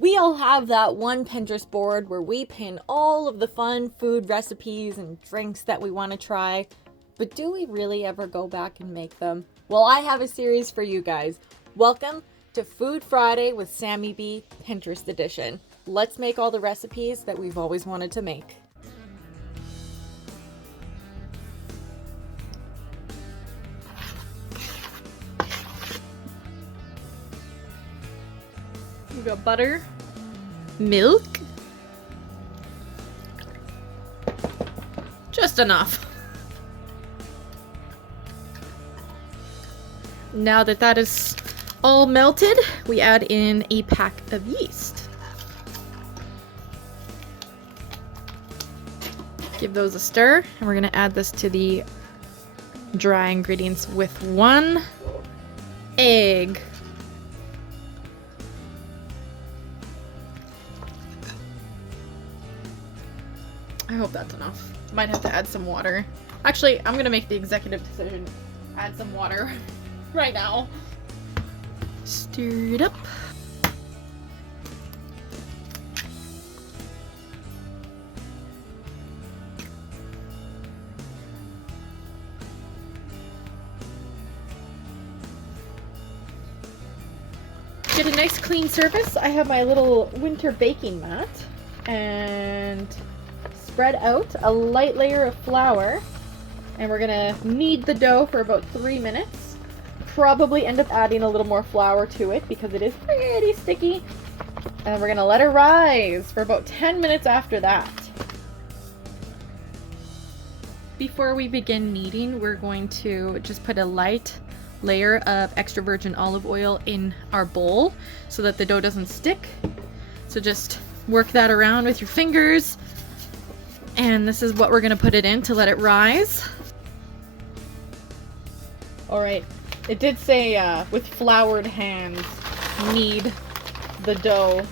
We all have that one Pinterest board where we pin all of the fun food recipes and drinks that we want to try. But do we really ever go back and make them? Well, I have a series for you guys. Welcome to Food Friday with Samy Bee Pinterest Edition. Let's make all the recipes that we've always wanted to make. We've got butter, milk, just enough. Now that is all melted, we add in a pack of yeast. Give those a stir, and we're gonna add this to the dry ingredients with 1 egg. I hope that's enough. Might have to add some water. Actually, I'm gonna make the executive decision. Add some water right now. Stir it up. Get a nice clean surface. I have my little winter baking mat and spread out a light layer of flour, and we're gonna knead the dough for about 3 minutes. Probably end up adding a little more flour to it because it is pretty sticky. And we're gonna let it rise for about 10 minutes after that. Before we begin kneading, we're going to just put a light layer of extra virgin olive oil in our bowl so that the dough doesn't stick. So just work that around with your fingers. And this is what we're gonna put it in to let it rise. All right, it did say with floured hands, knead the dough.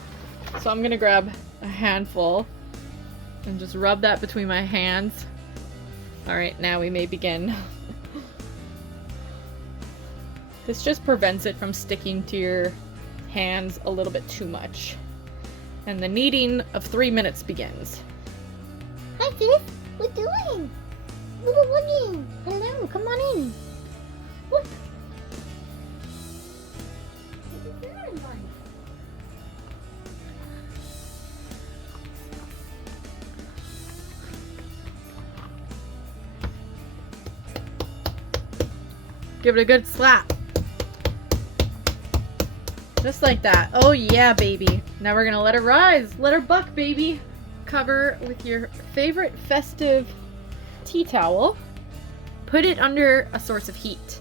So I'm gonna grab a handful and just rub that between my hands. All right, now we may begin. This just prevents it from sticking to your hands a little bit too much. And the kneading of 3 minutes begins. Hi, Sis. What doing? Little Woogie. Hello, come on in. Whoop. What is that, buddy? Give it a good slap. Just like that. Oh yeah, baby. Now we're gonna let it rise. Let her buck, baby. Cover with your favorite festive tea towel. Put it under a source of heat.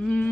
Mm.